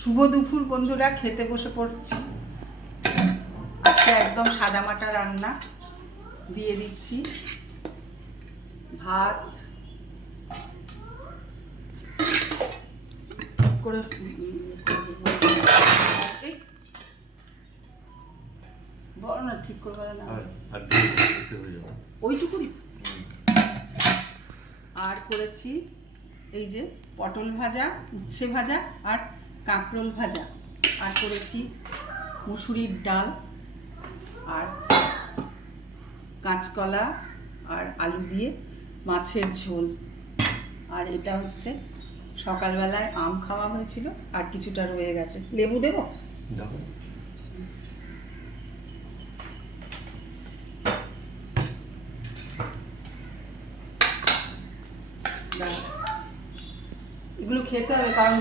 শুভ দুপুর বন্ধুরা, খেতে বসে পড়ছি। আজকে একদম সাদামাটা রান্না। দিয়ে দিচ্ছি ভাত করে বলো না, ঠিক করে বলে না ওইটুকুনি। আর করেছি এই যে পটল ভাজা, উচ্ছে ভাজা আর কাঁকরোল ভাজা। আর করেছি মুসুরির ডাল আর কাঁচকলা আর আলু দিয়ে মাছের ঝোল। আর এটা হচ্ছে সকালবেলায় আম খাওয়া হয়েছিল আর কিছুটা রয়ে গেছে। লেবু দেবো? এগুলো খেতে হবে, কারণ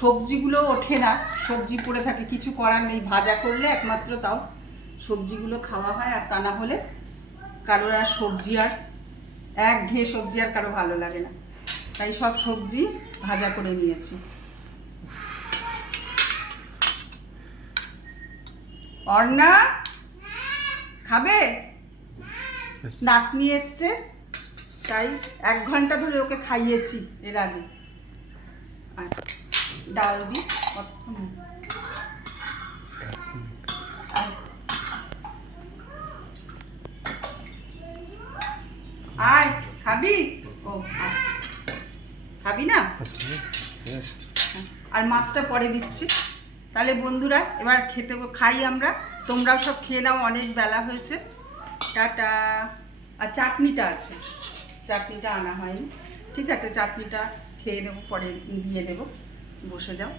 সবজিগুলো ওঠে না, সবজি পড়ে থাকে, কিছু করার নেই। ভাজা করলে একমাত্র তাও সবজিগুলো খাওয়া হয়, আর তা না হলে কারোর আর সবজি আর একঘেয়ে সবজি আর কারো ভালো লাগে না। তাই সব সবজি ভাজা করে নিয়েছি। অর্ণা খাবে? স্ন্যাক নিয়ে এসছে, তাই 1 ঘন্টা ধরে ওকে খাইয়েছি এর আগে। আর ডাল দিই কতক্ষণ আছে। আয় খাবি? ও আচ্ছা, খাবি না? আর মাছটা পরে দিচ্ছি। তাহলে বন্ধুরা এবার খেতে খাই আমরা। তোমরাও সব খেয়ে নাও, অনেক বেলা হয়েছে। টাটা। আর চাটনিটা আছে, চাটনিটা আনা হয়নি। ঠিক আছে, চাটনিটা খেয়ে নেবো, পরে দিয়ে দেবো। বসে যাও।